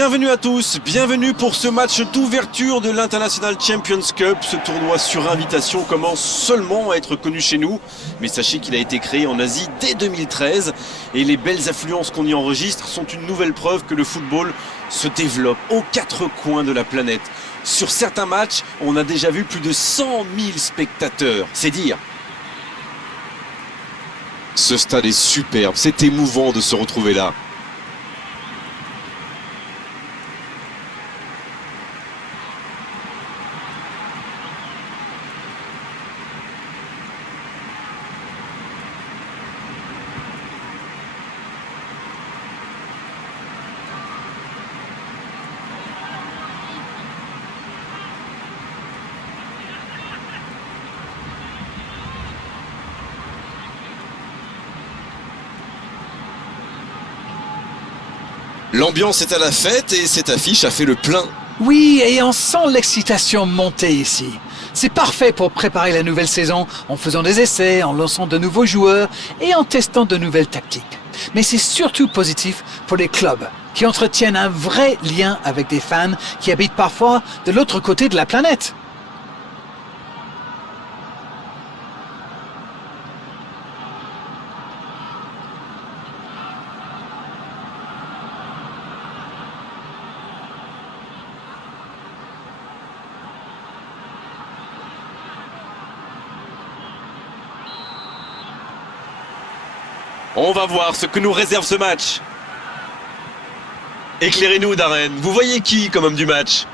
Bienvenue à tous, bienvenue pour ce match d'ouverture de l'International Champions Cup. Ce tournoi sur invitation commence seulement à être connu chez nous, mais sachez qu'il a été créé en Asie dès 2013 et les belles affluences qu'on y enregistre sont une nouvelle preuve que le football se développe aux quatre coins de la planète. Sur certains matchs, on a déjà vu plus de 100 000 spectateurs, c'est dire. Ce stade est superbe, c'est émouvant de se retrouver là. L'ambiance est à la fête et cette affiche a fait le plein. Oui, et on sent l'excitation monter ici. C'est parfait pour préparer la nouvelle saison en faisant des essais, en lançant de nouveaux joueurs et en testant de nouvelles tactiques. Mais c'est surtout positif pour les clubs qui entretiennent un vrai lien avec des fans qui habitent parfois de l'autre côté de la planète. On va voir ce que nous réserve ce match. Éclairez-nous, Darren. Vous voyez qui comme homme du match?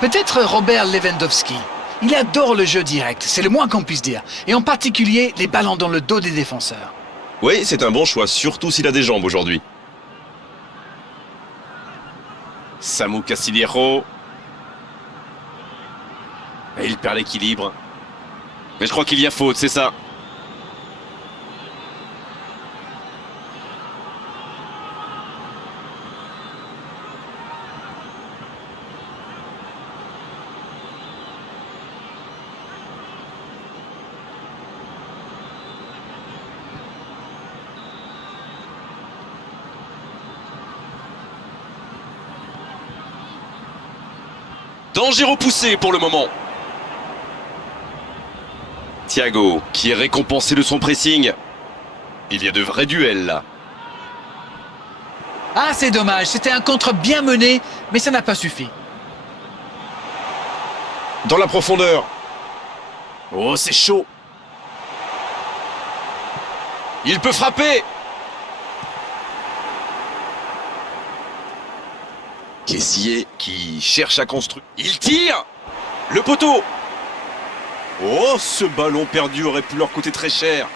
Peut-être Robert Lewandowski. Il adore le jeu direct, c'est le moins qu'on puisse dire. Et en particulier, les ballons dans le dos des défenseurs. Oui, c'est un bon choix, surtout s'il a des jambes aujourd'hui. Samu Castillejo. Et il perd l'équilibre. Mais je crois qu'il y a faute, c'est ça. Danger repoussé pour le moment. Thiago qui est récompensé de son pressing. Il y a de vrais duels là. Ah, c'est dommage, c'était un contre bien mené, mais ça n'a pas suffi. Dans la profondeur. Oh, c'est chaud. Il peut frapper. Kessié qui cherche à construire. Il tire. Le poteau. Oh, ce ballon perdu aurait pu leur coûter très cher.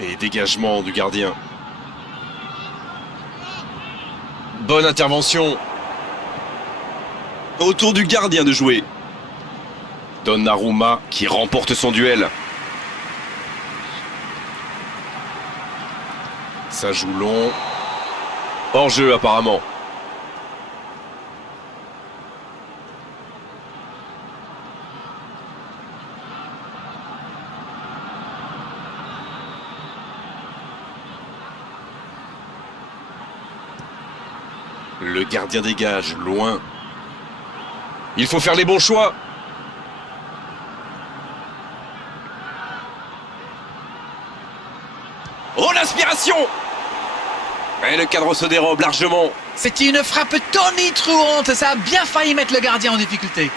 Et dégagement du gardien. Bonne intervention. Autour du gardien de jouer. Donnarumma qui remporte son duel. Ça joue long. Hors jeu apparemment. Le gardien dégage, loin. Il faut faire les bons choix. Oh, l'inspiration! Et le cadre se dérobe largement. C'était une frappe tonitruante, ça a bien failli mettre le gardien en difficulté.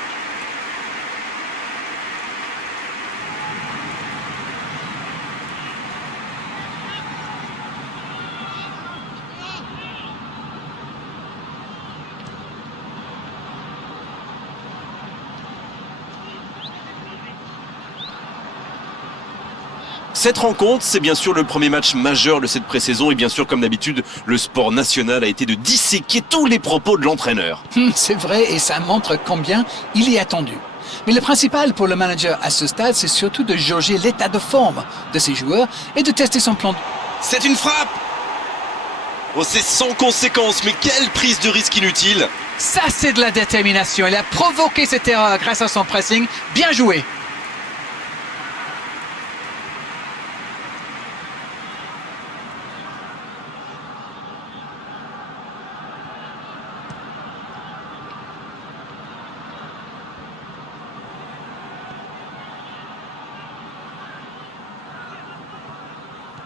Cette rencontre, c'est bien sûr le premier match majeur de cette pré-saison et bien sûr, comme d'habitude, le sport national a été de disséquer tous les propos de l'entraîneur. C'est vrai et ça montre combien il est attendu. Mais le principal pour le manager à ce stade, c'est surtout de jauger l'état de forme de ses joueurs et de tester son plan. C'est une frappe! Oh, c'est sans conséquence, mais quelle prise de risque inutile! Ça, c'est de la détermination. Il a provoqué cette erreur grâce à son pressing. Bien joué.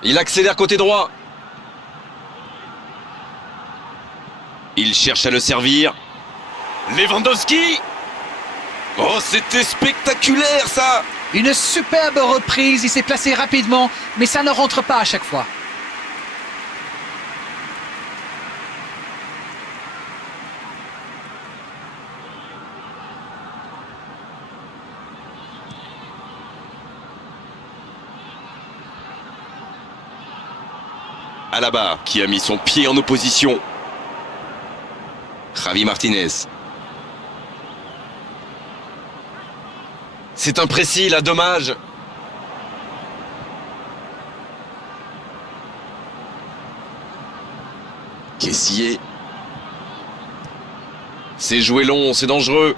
Il accélère côté droit. Il cherche à le servir. Lewandowski! Oh, c'était spectaculaire ça! Une superbe reprise. Il s'est placé rapidement, mais ça ne rentre pas à chaque fois. Alaba qui a mis son pied en opposition. Javi Martinez. C'est imprécis là, dommage. Kessié. C'est joué long, c'est dangereux.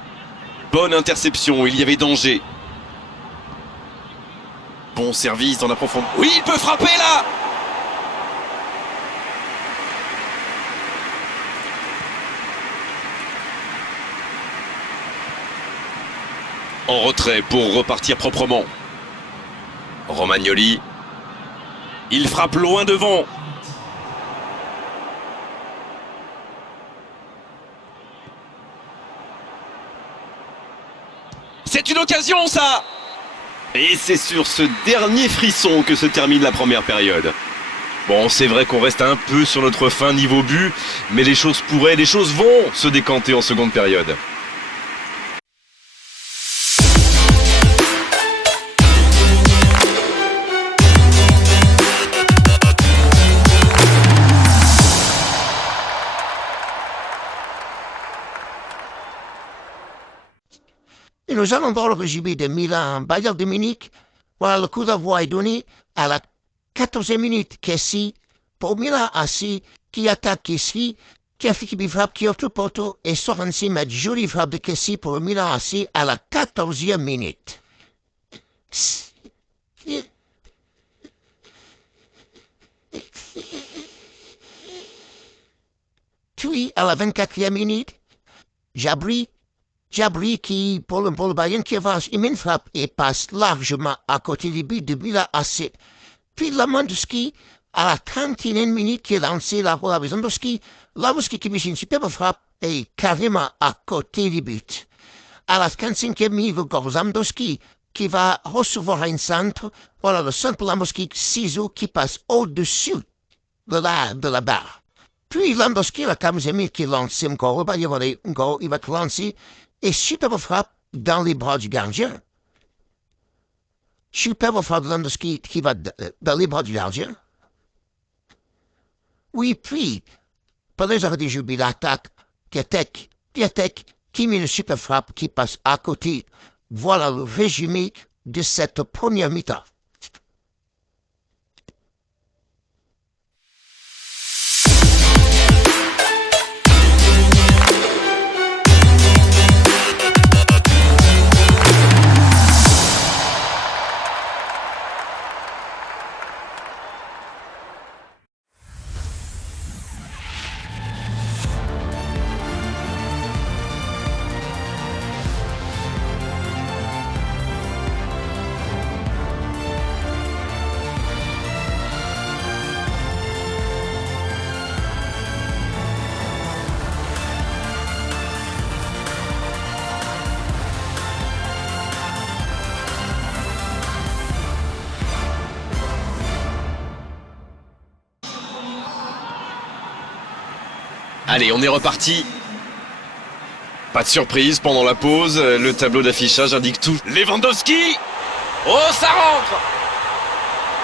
Bonne interception, il y avait danger. Bon service dans la profondeur. Oui, il peut frapper là! En retrait pour repartir proprement. Romagnoli. Il frappe loin devant. C'est une occasion ça! Et c'est sur ce dernier frisson que se termine la première période. Bon, c'est vrai qu'on reste un peu sur notre fin niveau but, mais les choses vont se décanter en seconde période. Et nous allons voir le résumé de Milan-Bayern de Munich. Voilà, le coup d'envoi est donné à la 14e minute. Kessie pour Milan AC qui attaque Kessie, qui a fait une frappe qui offre le poteau et sort ainsi une jolie frappe de Kessie pour Milan AC à la 14e minute. Puis à la 24e minute, Jabri qui, pour le Bayern, qui avance une frappe et passe largement à côté du but de Milan AC. Puis Lewandowski, à la 31e minute, qui est lancé la roue à Lewandowski qui met une superbe frappe et carrément à côté du but. À la 55e minute, Lewandowski qui va recevoir un centre. Voilà, le centre Lewandowski, ciseau qui passe au-dessus de la barre. Puis Lewandowski, la 15e minute, qui lance un goal. Il va un goal, il va lancer. Et superbe frappe dans les bras du gardien. Superbe frappe de Lewandowski qui va dans les bras du gardien. Oui, puis, pour les arrêts du jeu, l'attaque, qui met une super frappe qui passe à côté. Voilà le résumé de cette première mi-temps. Allez, on est reparti. Pas de surprise pendant la pause, le tableau d'affichage indique tout. Lewandowski! Oh, ça rentre!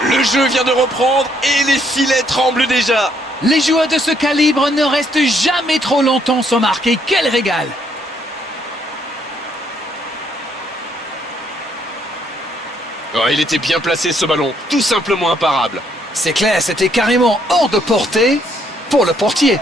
Le jeu vient de reprendre et les filets tremblent déjà. Les joueurs de ce calibre ne restent jamais trop longtemps sans marquer. Quel régal! Oh, il était bien placé ce ballon, tout simplement imparable. C'est clair, c'était carrément hors de portée pour le portier.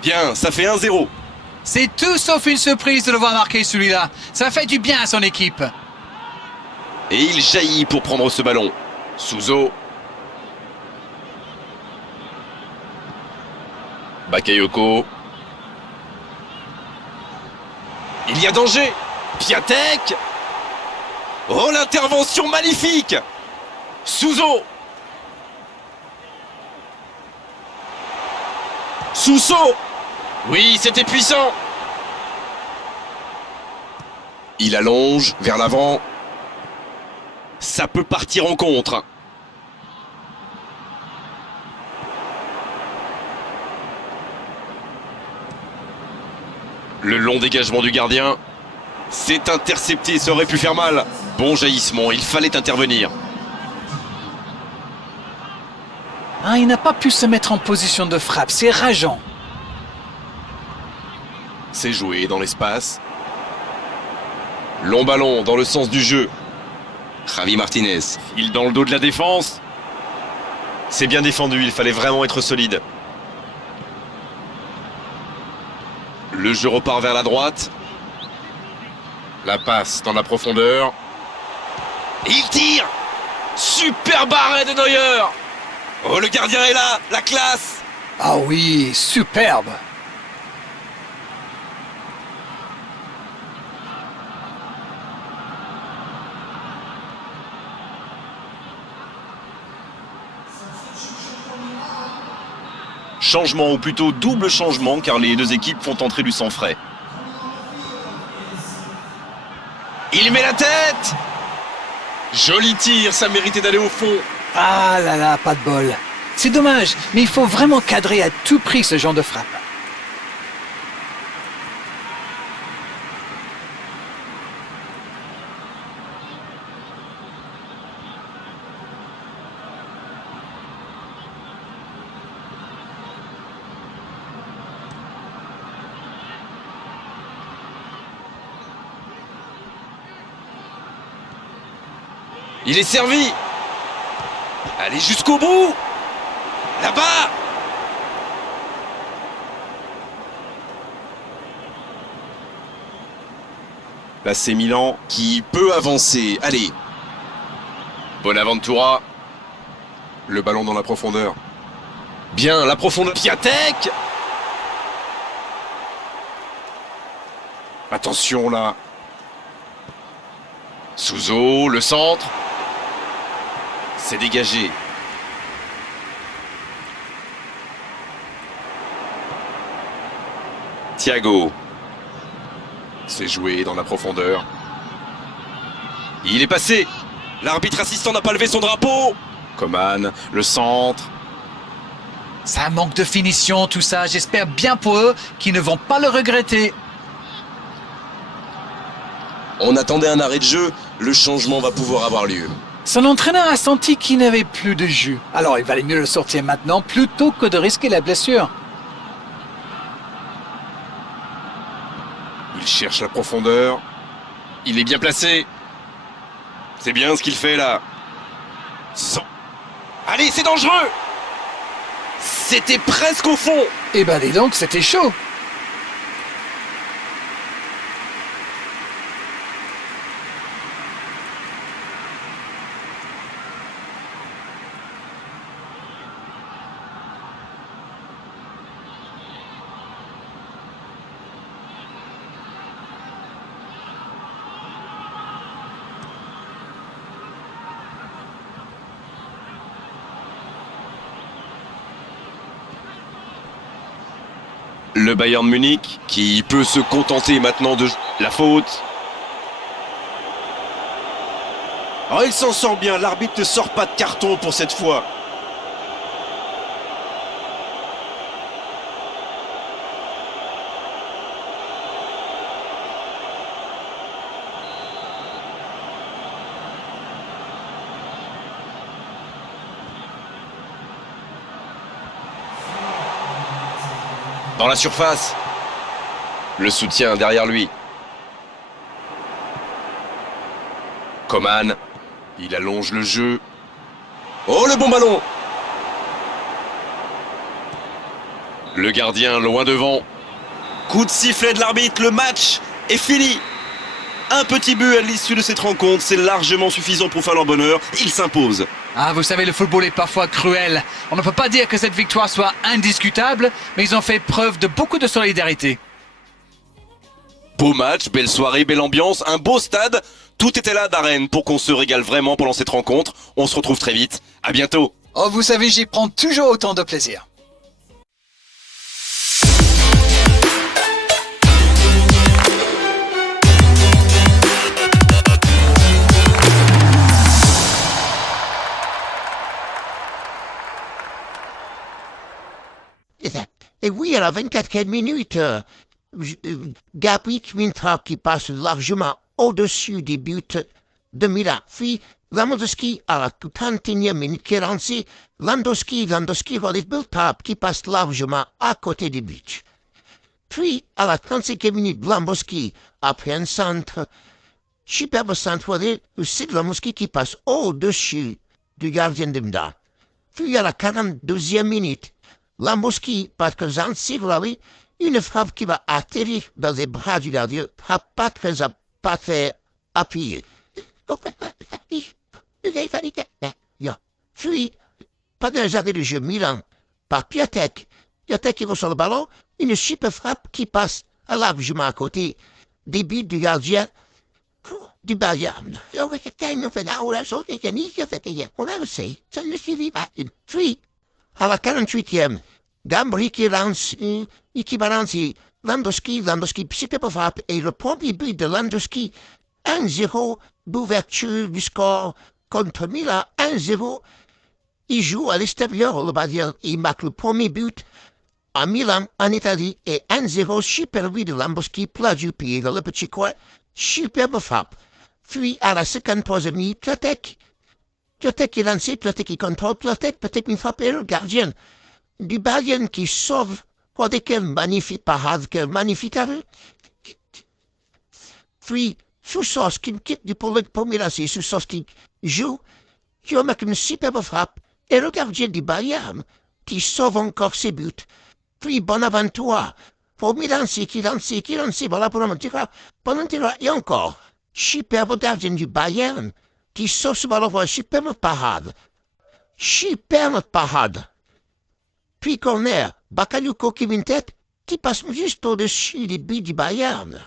Bien, ça fait 1-0. C'est tout sauf une surprise de le voir marquer celui-là. Ça fait du bien à son équipe. Et il jaillit pour prendre ce ballon. Suso. Bakayoko. Il y a danger. Piatek. Oh, l'intervention magnifique. Suso. Suso. Oui, c'était puissant. Il allonge vers l'avant. Ça peut partir en contre. Le long dégagement du gardien. C'est intercepté, ça aurait pu faire mal. Bon jaillissement, il fallait intervenir. Ah, il n'a pas pu se mettre en position de frappe, c'est rageant. C'est joué dans l'espace. Long ballon dans le sens du jeu. Javi Martinez. Il dans le dos de la défense. C'est bien défendu, il fallait vraiment être solide. Le jeu repart vers la droite. La passe dans la profondeur. Et il tire. Super arrêt de Neuer. Oh, le gardien est là, la classe. Ah oui, superbe. Changement, ou plutôt double changement, car les deux équipes font entrer du sang frais. Il met la tête. Joli tir, ça méritait d'aller au fond. Ah là là, pas de bol. C'est dommage, mais il faut vraiment cadrer à tout prix ce genre de frappe. Il est servi. Allez jusqu'au bout. Là-bas. Là, c'est Milan qui peut avancer. Allez. Bonaventura. Le ballon dans la profondeur. Bien, la profondeur. Piatek. Attention là. Suso, le centre. C'est dégagé. Thiago. C'est joué dans la profondeur. Il est passé. L'arbitre assistant n'a pas levé son drapeau. Coman, le centre. Ça manque de finition, tout ça. J'espère bien pour eux qu'ils ne vont pas le regretter. On attendait un arrêt de jeu. Le changement va pouvoir avoir lieu. Son entraîneur a senti qu'il n'avait plus de jus. Alors il valait mieux le sortir maintenant plutôt que de risquer la blessure. Il cherche la profondeur. Il est bien placé. C'est bien ce qu'il fait là. Allez, c'est dangereux. C'était presque au fond. Eh ben dis donc, c'était chaud. Le Bayern Munich qui peut se contenter maintenant de la faute. Oh, il s'en sort bien, l'arbitre ne sort pas de carton pour cette fois. Dans la surface. Le soutien derrière lui. Coman. Il allonge le jeu. Oh, le bon ballon! Le gardien loin devant. Coup de sifflet de l'arbitre, le match est fini. Un petit but à l'issue de cette rencontre, c'est largement suffisant pour faire leur bonheur. Ils s'imposent. Ah, vous savez, le football est parfois cruel. On ne peut pas dire que cette victoire soit indiscutable, mais ils ont fait preuve de beaucoup de solidarité. Beau match, belle soirée, belle ambiance, un beau stade. Tout était là d'Arène pour qu'on se régale vraiment pendant cette rencontre. On se retrouve très vite. À bientôt. Oh, vous savez, j'y prends toujours autant de plaisir. Et oui, à la 24e minute, Gabriel Kvintra qui passe largement au-dessus des buts de Milan. Puis Lewandowski à la 31e minute qui est lancé. Lewandowski relève le top qui passe largement à côté des buts. Puis à la 35e minute, Lewandowski après un centre, superbe centre, c'est Lewandowski qui passe au-dessus du gardien de Milan. Puis à la 42e minute, Lewandowski, parce que Zanzigari, une frappe qui va atterrir dans les bras du gardien, pas très appuyé. Puis, pendant les arrêts de jeu, Milan, par Piatek qui va sur le ballon, une super frappe qui passe largement à côté des buts du gardien du Bayern. Puis, à la 48e, Gambry qui lance, qui balance Lewandowski, super frappe, et le premier but de Lewandowski, 1-0, d'ouverture du score contre Milan, 1-0. Il joue à l'extérieur, on va dire, il marque le premier but à Milan, en Italie, et 1-0, super but de Lewandowski, plat du pied dans le petit coin, superbe frappe. Puis, à la 53e minute, Piatek qui lance, Piatek qui contrôle, Piatek peut-être une frappe et le gardien du Bayern qui sauve. Regardez quelle magnifique parade, quelle magnifique arrêt. Puis, Sousos qui quitte du premier lancé, Sousos qui joue, qui va mettre une superbe frappe, et le gardien du Bayern qui sauve encore ses buts. Puis, Bonaventura, pour Milan, qui lance, voilà pour Bonaventura, et encore, superbe gardien du Bayern qui sauve ce ballon, superbe parade. Puis corner, Bakayoko qui vient tête, qui passe juste au-dessus des buts du Bayern.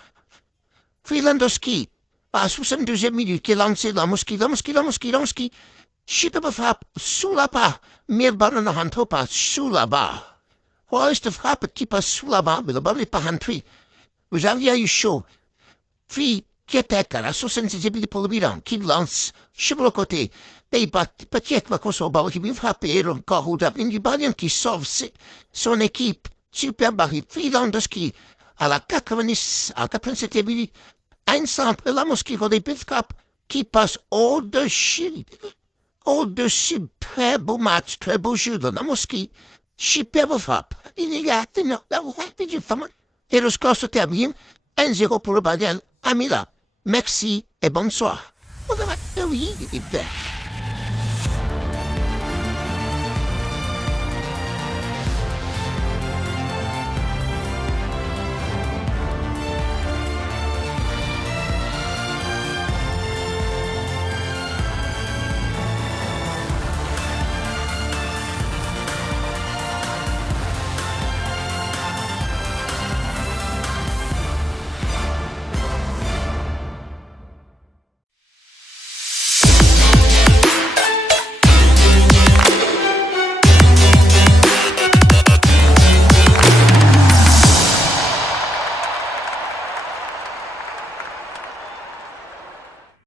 Puis Lewandowski, à la 62e minute, qui est lancé Lewandowski, superbe frappe, sous la barre, mais le ballon ne rentre pas sous la barre. Voilà cette frappe qui passe sous la barre, mais le ballon n'est pas rentré. Vous aviez eu chaud. Puis, Piatek, à la 66e minute pour le Milan, qui lance sur le côté. Et peut-être va qu'on ballon qui vient frapper encore au Dublin du Bayern qui sauve son équipe. Super barré. Puis Lewandowski, à la 87e minute, un centre, Lewandowski va des big frappes qui passe au-dessus. Très beau match, très beau jeu de Lewandowski. Superbe frappe. Et le score se termine 1-0 pour le Bayern à Milan. Merci et bonsoir. Oui,